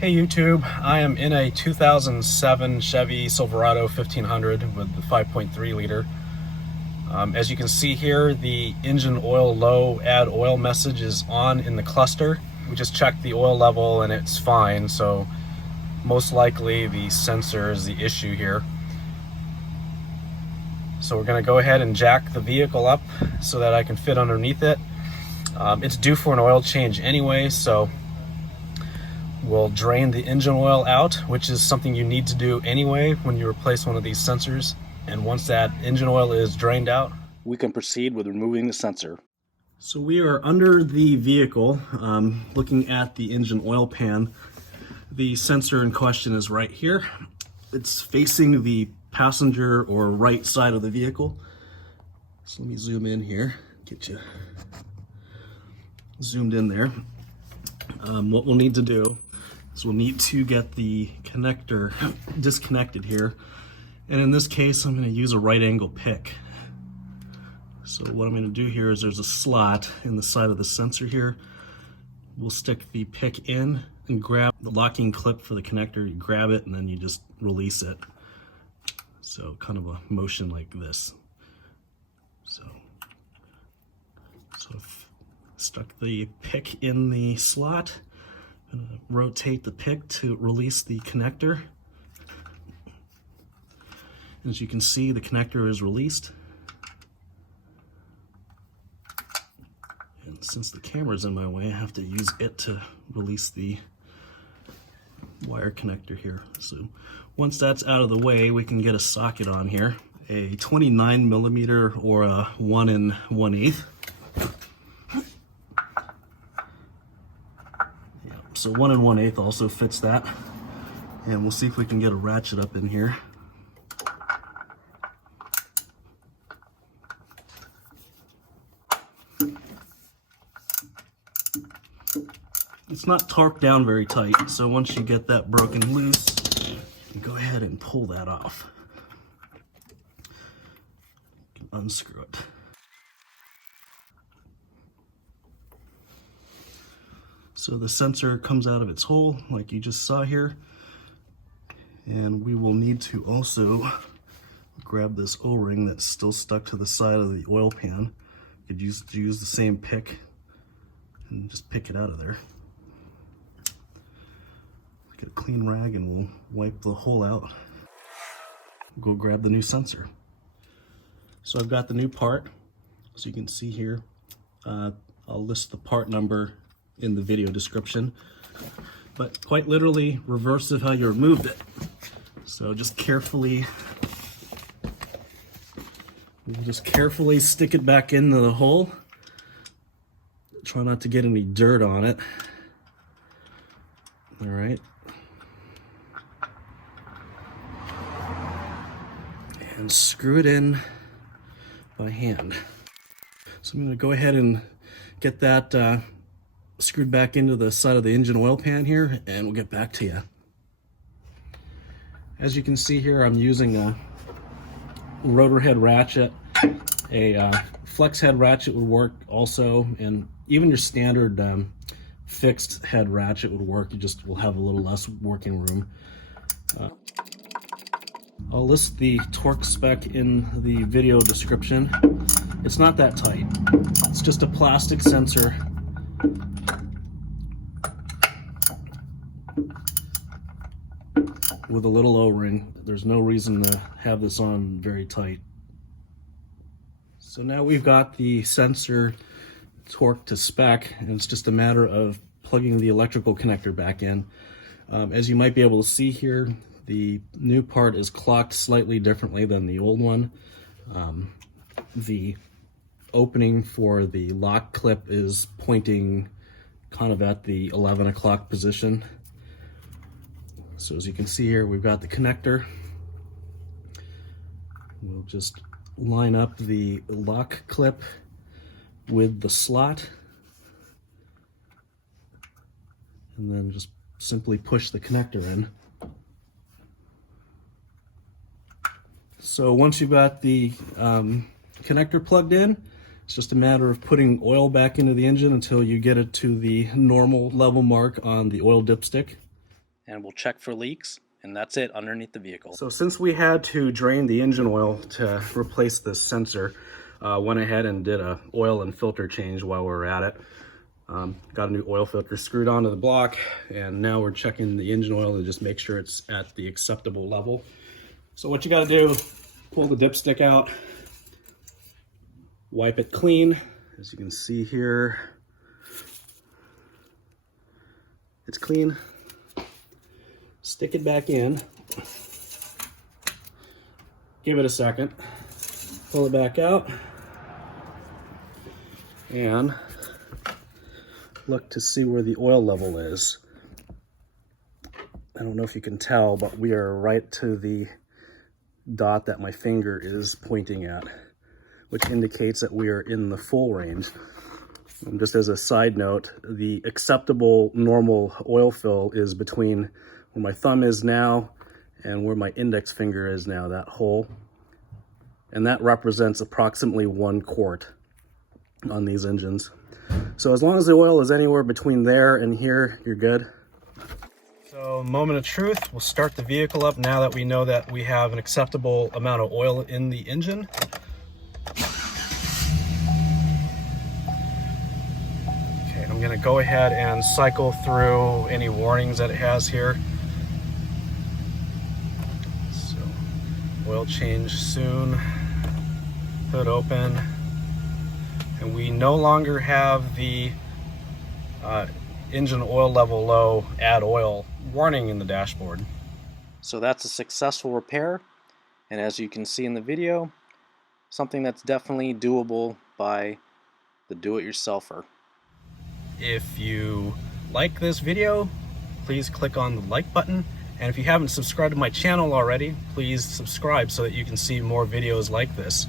Hey YouTube, I am in a 2007 Chevy Silverado 1500 with the 5.3 liter. As you can see here, the engine oil low, add oil message is on in the cluster. We just checked the oil level and it's fine, so most likely the sensor is the issue here. So we're going to go ahead and jack the vehicle up so that I can fit underneath it. It's due for an oil change anyway, so we'll drain the engine oil out, which is something you need to do anyway when you replace one of these sensors. And once that engine oil is drained out, we can proceed with removing the sensor. So we are under the vehicle, looking at the engine oil pan. The sensor in question is right here. It's facing the passenger or right side of the vehicle. So let me zoom in here, get you zoomed in there. What we'll need to do is we'll need to get the connector disconnected here. And in this case, I'm going to use a right angle pick. So what I'm going to do here is there's a slot in the side of the sensor here. We'll stick the pick in and grab the locking clip for the connector. You grab it and then you just release it. So kind of a motion like this. So I've stuck the pick in the slot. I'm going to rotate the pick to release the connector. As you can see, the connector is released. And since the camera's in my way, I have to use it to release the wire connector here. So once that's out of the way, we can get a socket on here. A 29 millimeter or a 1 1/8. So 1 1/8 also fits that. And we'll see if we can get a ratchet up in here. It's not torqued down very tight, so once you get that broken loose, you go ahead and pull that off. You can unscrew it. So the sensor comes out of its hole, like you just saw here. And we will need to also grab this O-ring that's still stuck to the side of the oil pan. You could use the same pick and just pick it out of there. Get a clean rag and we'll wipe the hole out. We'll go grab the new sensor. So I've got the new part. So you can see here, I'll list the part number in the video description, but quite literally reverse of how you removed it. So just carefully stick it back into the hole. Try not to get any dirt on it. All right. And screw it in by hand. So I'm going to go ahead and get that screwed back into the side of the engine oil pan here, and we'll get back to you. As you can see here, I'm using a rotor head ratchet. A flex head ratchet would work also, and even your standard fixed head ratchet would work. You just will have a little less working room. I'll list the torque spec in the video description. It's not that tight. It's just a plastic sensor with a little O-ring. There's no reason to have this on very tight. So now we've got the sensor torqued to spec, and it's just a matter of plugging the electrical connector back in. As you might be able to see here, the new part is clocked slightly differently than the old one. The opening for the lock clip is pointing kind of at the 11 o'clock position. So as you can see here, we've got the connector. We'll just line up the lock clip with the slot, and then just simply push the connector in. So once you've got the connector plugged in, it's just a matter of putting oil back into the engine until you get it to the normal level mark on the oil dipstick. and we'll check for leaks, and that's it underneath the vehicle. So since we had to drain the engine oil to replace this sensor, went ahead and did a oil and filter change while we were at it. Got a new oil filter screwed onto the block, and now we're checking the engine oil to just make sure it's at the acceptable level. So what you got to do, pull the dipstick out, wipe it clean. As you can see here, it's clean. Stick it back in, give it a second, pull it back out, and look to see where the oil level is. I don't know if you can tell, but we are right to the dot that my finger is pointing at, which indicates that we are in the full range. Just as a side note, the acceptable normal oil fill is between where my thumb is now and where my index finger is now, that hole. And that represents approximately 1 quart on these engines. So as long as the oil is anywhere between there and here, you're good. So moment of truth, we'll start the vehicle up now that we know that we have an acceptable amount of oil in the engine. Okay, I'm gonna go ahead and cycle through any warnings that it has here. So, oil change soon, hood open. And we no longer have the engine oil level low, add oil warning in the dashboard. So that's a successful repair, and as you can see in the video, something that's definitely doable by the do-it-yourselfer. If you like this video, please click on the like button, and if you haven't subscribed to my channel already, please subscribe so that you can see more videos like this.